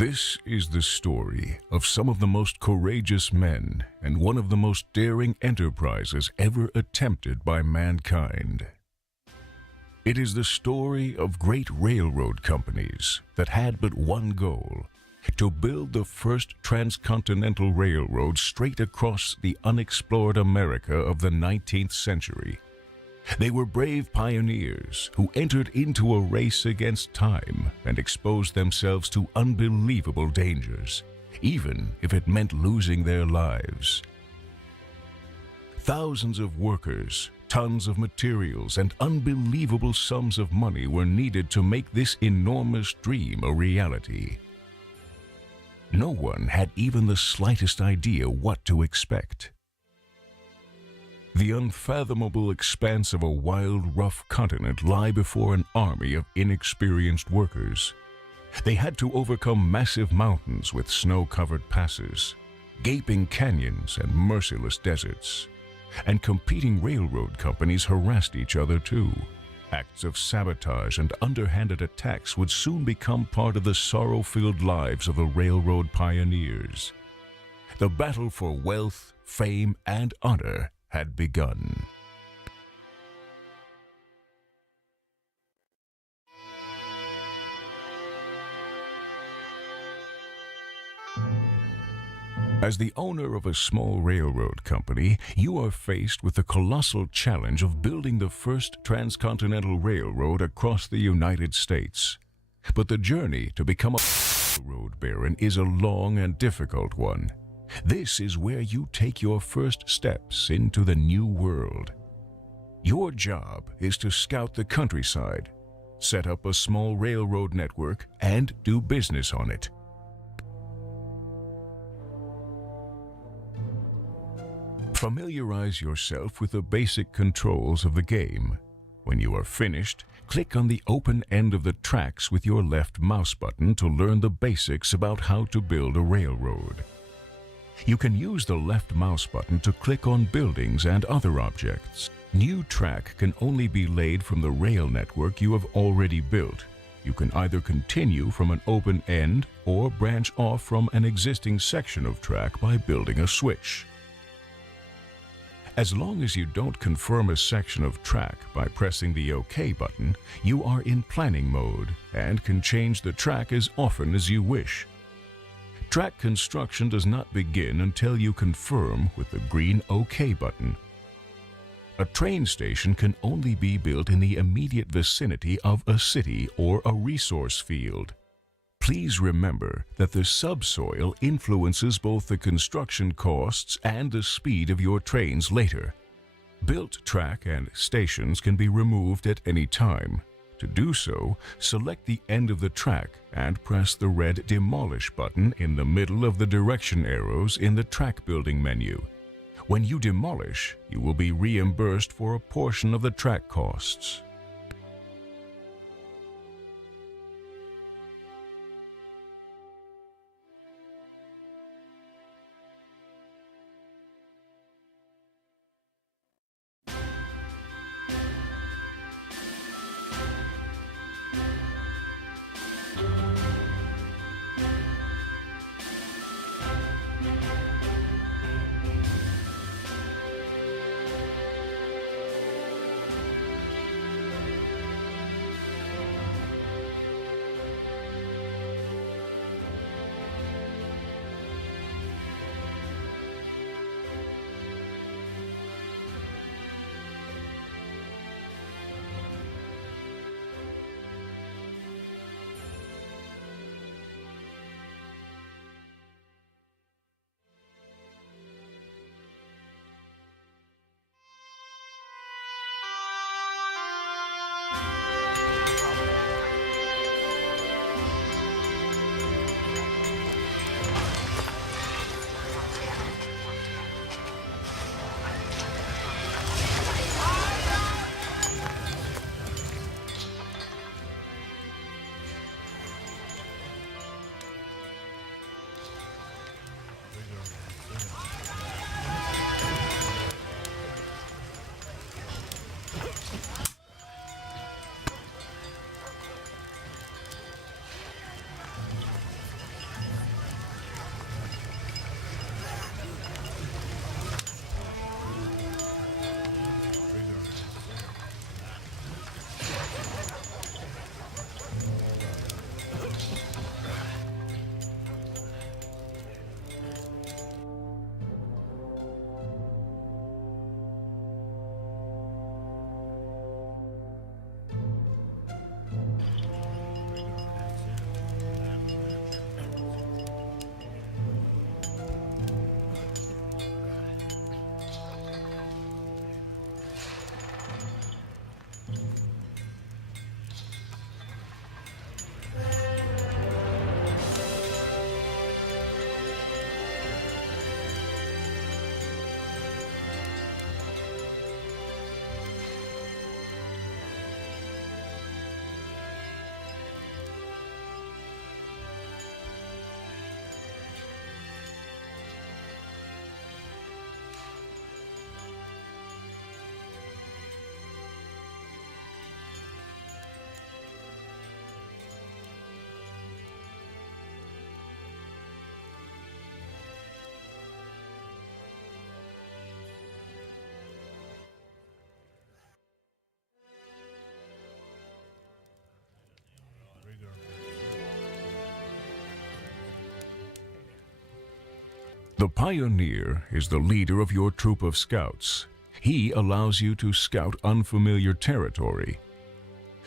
This is the story of some of the most courageous men and one of the most daring enterprises ever attempted by mankind. It is the story of great railroad companies that had but one goal: to build the first transcontinental railroad straight across the unexplored America of the 19th century. They were brave pioneers who entered into a race against time and exposed themselves to unbelievable dangers, even if it meant losing their lives. Thousands of workers, tons of materials, and unbelievable sums of money were needed to make this enormous dream a reality. No one had even the slightest idea what to expect. The unfathomable expanse of a wild, rough continent lay before an army of inexperienced workers. They had to overcome massive mountains with snow-covered passes, gaping canyons and merciless deserts. And competing railroad companies harassed each other too. Acts of sabotage and underhanded attacks would soon become part of the sorrow-filled lives of the railroad pioneers. The battle for wealth, fame, and honor had begun. As the owner of a small railroad company, you are faced with the colossal challenge of building the first transcontinental railroad across the United States. But the journey to become a railroad baron is a long and difficult one. This is where you take your first steps into the new world. Your job is to scout the countryside, set up a small railroad network, and do business on it. Familiarize yourself with the basic controls of the game. When you are finished, click on the open end of the tracks with your left mouse button to learn the basics about how to build a railroad. You can use the left mouse button to click on buildings and other objects. New track can only be laid from the rail network you have already built. You can either continue from an open end or branch off from an existing section of track by building a switch. As long as you don't confirm a section of track by pressing the OK button, you are in planning mode and can change the track as often as you wish. Track construction does not begin until you confirm with the green OK button. A train station can only be built in the immediate vicinity of a city or a resource field. Please remember that the subsoil influences both the construction costs and the speed of your trains later. Built track and stations can be removed at any time. To do so, select the end of the track and press the red Demolish button in the middle of the direction arrows in the track building menu. When you demolish, you will be reimbursed for a portion of the track costs. The pioneer is the leader of your troop of scouts. He allows you to scout unfamiliar territory.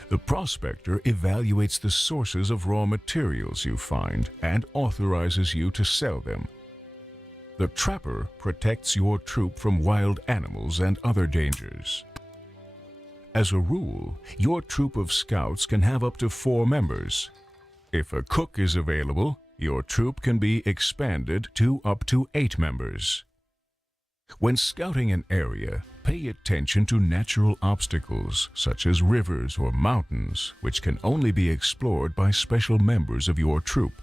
The prospector evaluates the sources of raw materials you find and authorizes you to sell them. The trapper protects your troop from wild animals and other dangers. As a rule, your troop of scouts can have up to 4 members. If a cook is available, your troop can be expanded to up to 8 members. When scouting an area, pay attention to natural obstacles such as rivers or mountains, which can only be explored by special members of your troop.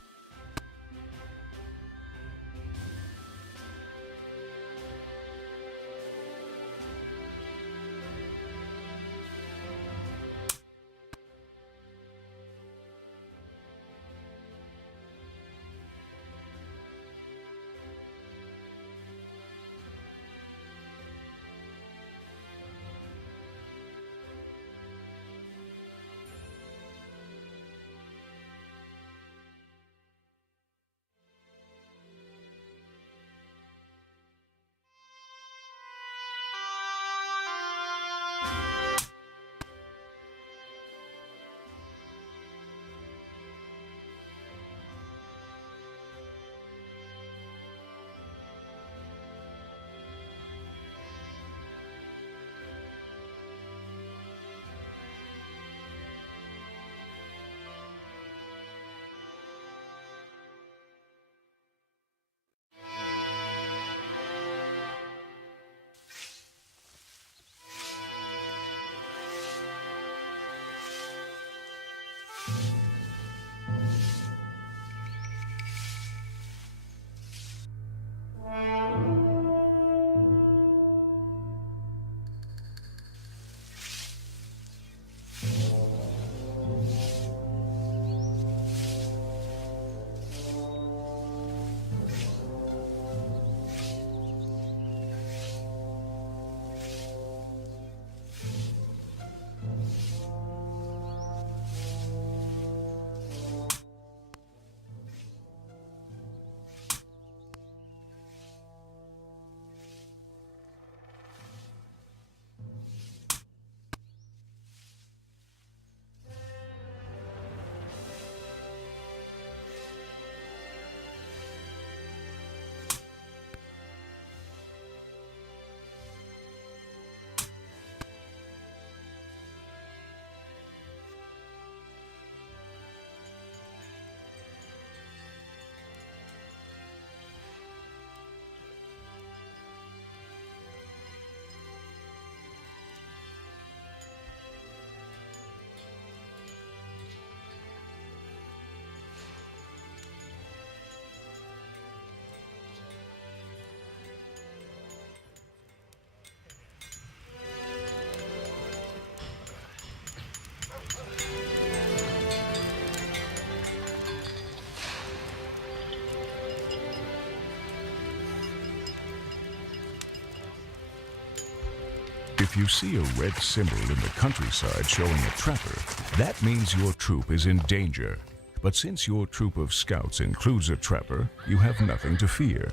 If you see a red symbol in the countryside showing a trapper, that means your troop is in danger. But since your troop of scouts includes a trapper, you have nothing to fear.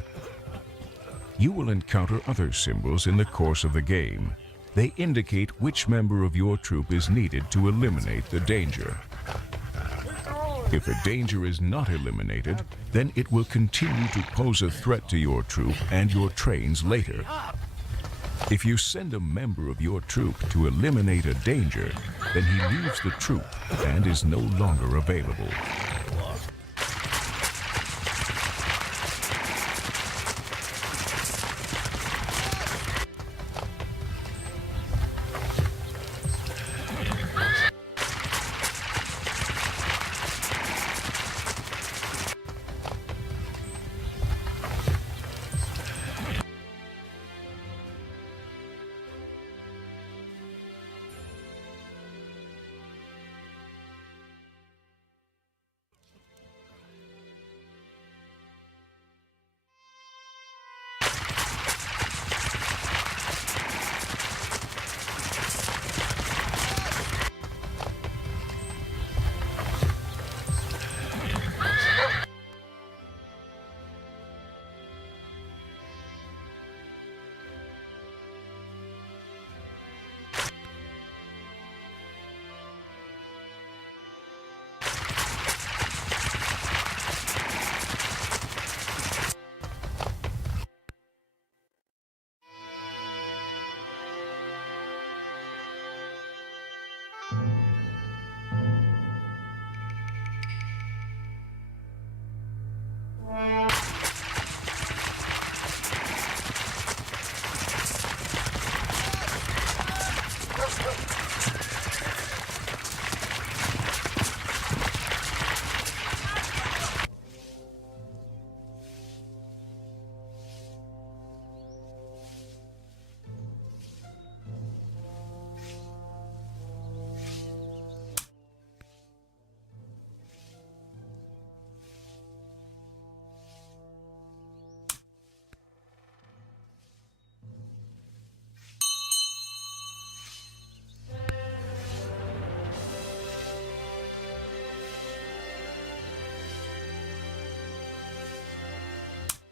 You will encounter other symbols in the course of the game. They indicate which member of your troop is needed to eliminate the danger. If a danger is not eliminated, then it will continue to pose a threat to your troop and your trains later. If you send a member of your troop to eliminate a danger, then he leaves the troop and is no longer available.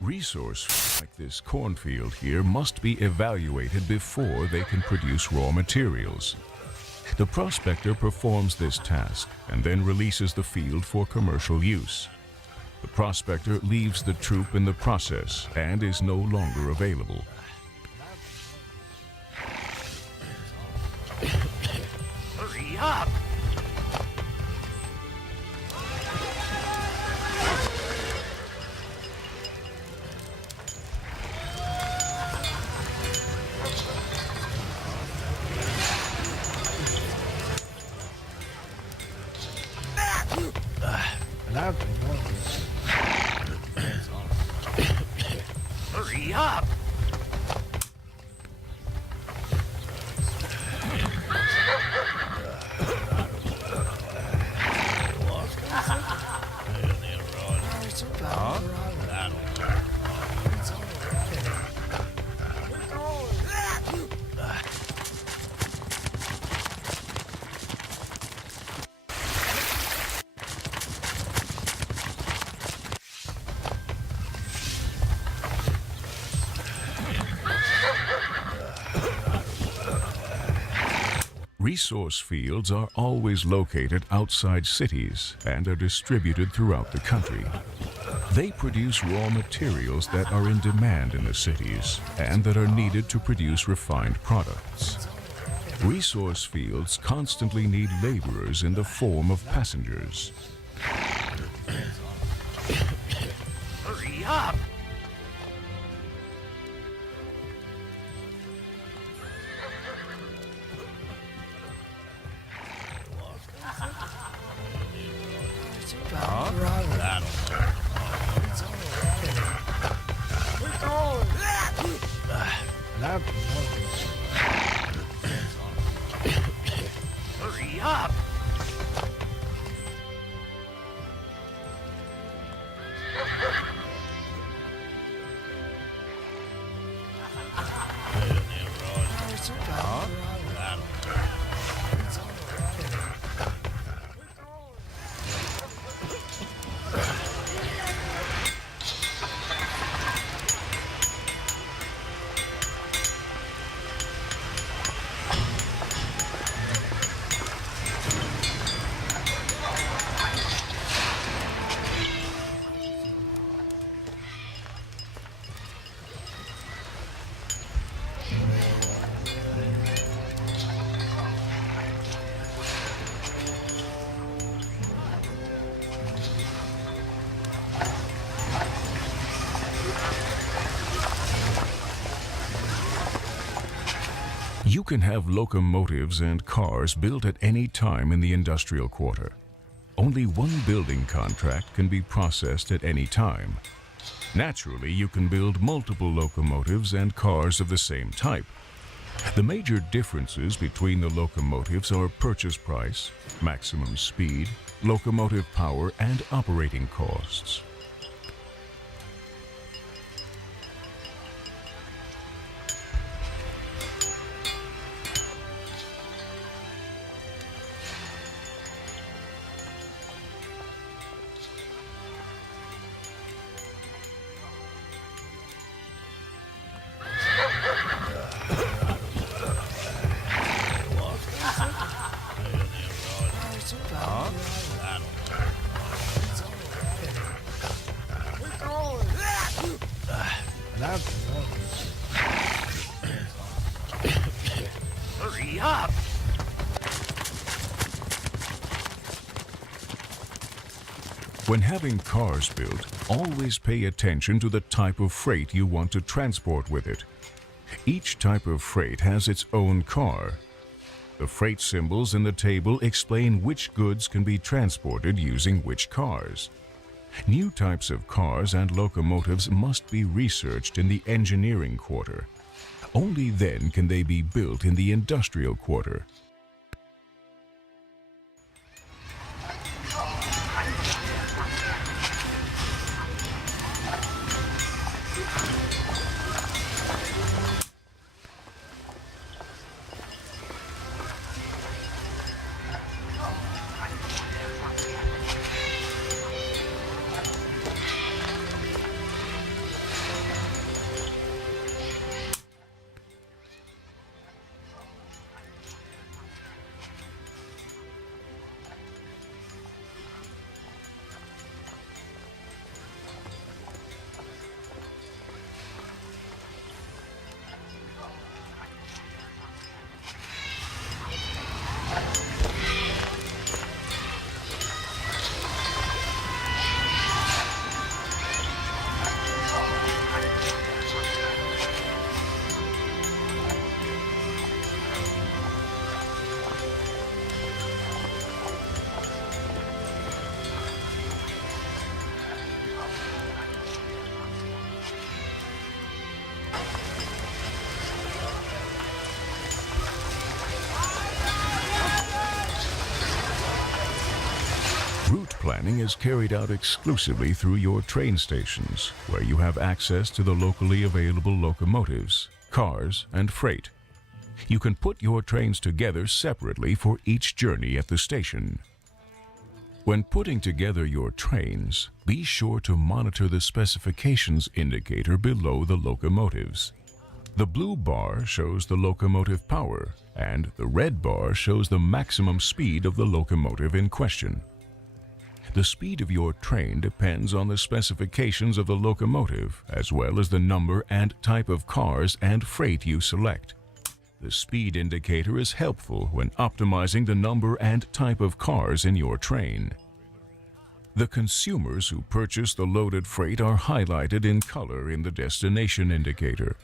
Resources like this cornfield here must be evaluated before they can produce raw materials. The prospector performs this task and then releases the field for commercial use. The prospector leaves the troop in the process and is no longer available. Hurry up! Hurry up! Resource fields are always located outside cities and are distributed throughout the country. They produce raw materials that are in demand in the cities and that are needed to produce refined products. Resource fields constantly need laborers in the form of passengers. Hurry up! Hurry up! You can have locomotives and cars built at any time in the industrial quarter. Only one building contract can be processed at any time. Naturally, you can build multiple locomotives and cars of the same type. The major differences between the locomotives are purchase price, maximum speed, locomotive power, and operating costs. Hurry up! When having cars built, always pay attention to the type of freight you want to transport with it. Each type of freight has its own car. The freight symbols in the table explain which goods can be transported using which cars. New types of cars and locomotives must be researched in the engineering quarter. Only then can they be built in the industrial quarter. Route planning is carried out exclusively through your train stations, where you have access to the locally available locomotives, cars, and freight. You can put your trains together separately for each journey at the station. When putting together your trains, be sure to monitor the specifications indicator below the locomotives. The blue bar shows the locomotive power, and the red bar shows the maximum speed of the locomotive in question. The speed of your train depends on the specifications of the locomotive, as well as the number and type of cars and freight you select. The speed indicator is helpful when optimizing the number and type of cars in your train. The consumers who purchase the loaded freight are highlighted in color in the destination indicator.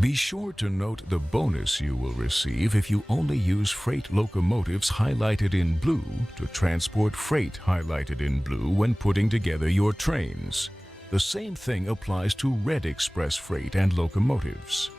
Be sure to note the bonus you will receive if you only use freight locomotives highlighted in blue to transport freight highlighted in blue when putting together your trains. The same thing applies to red express freight and locomotives.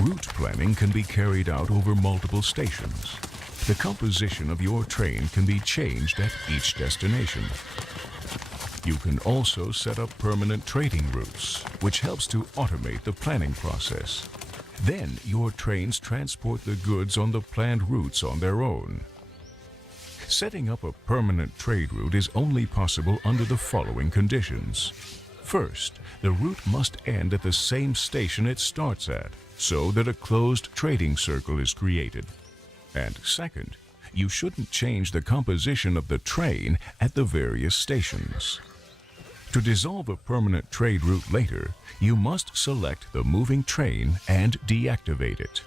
Route planning can be carried out over multiple stations. The composition of your train can be changed at each destination. You can also set up permanent trading routes, which helps to automate the planning process. Then your trains transport the goods on the planned routes on their own. Setting up a permanent trade route is only possible under the following conditions. First, the route must end at the same station it starts at, so that a closed trading circle is created. And second, you shouldn't change the composition of the train at the various stations. To dissolve a permanent trade route later, you must select the moving train and deactivate it.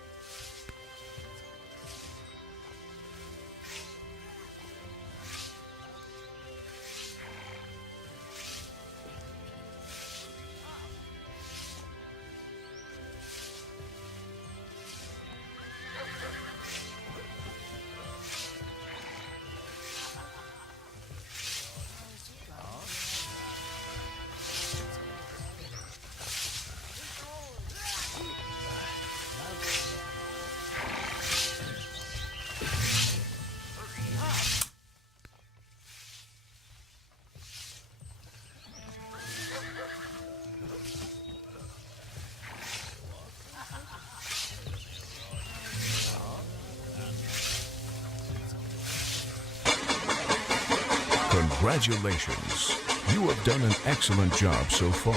Congratulations! You have done an excellent job so far.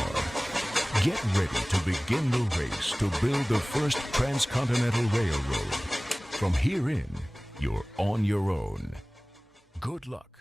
Get ready to begin the race to build the first transcontinental railroad. From here in, you're on your own. Good luck.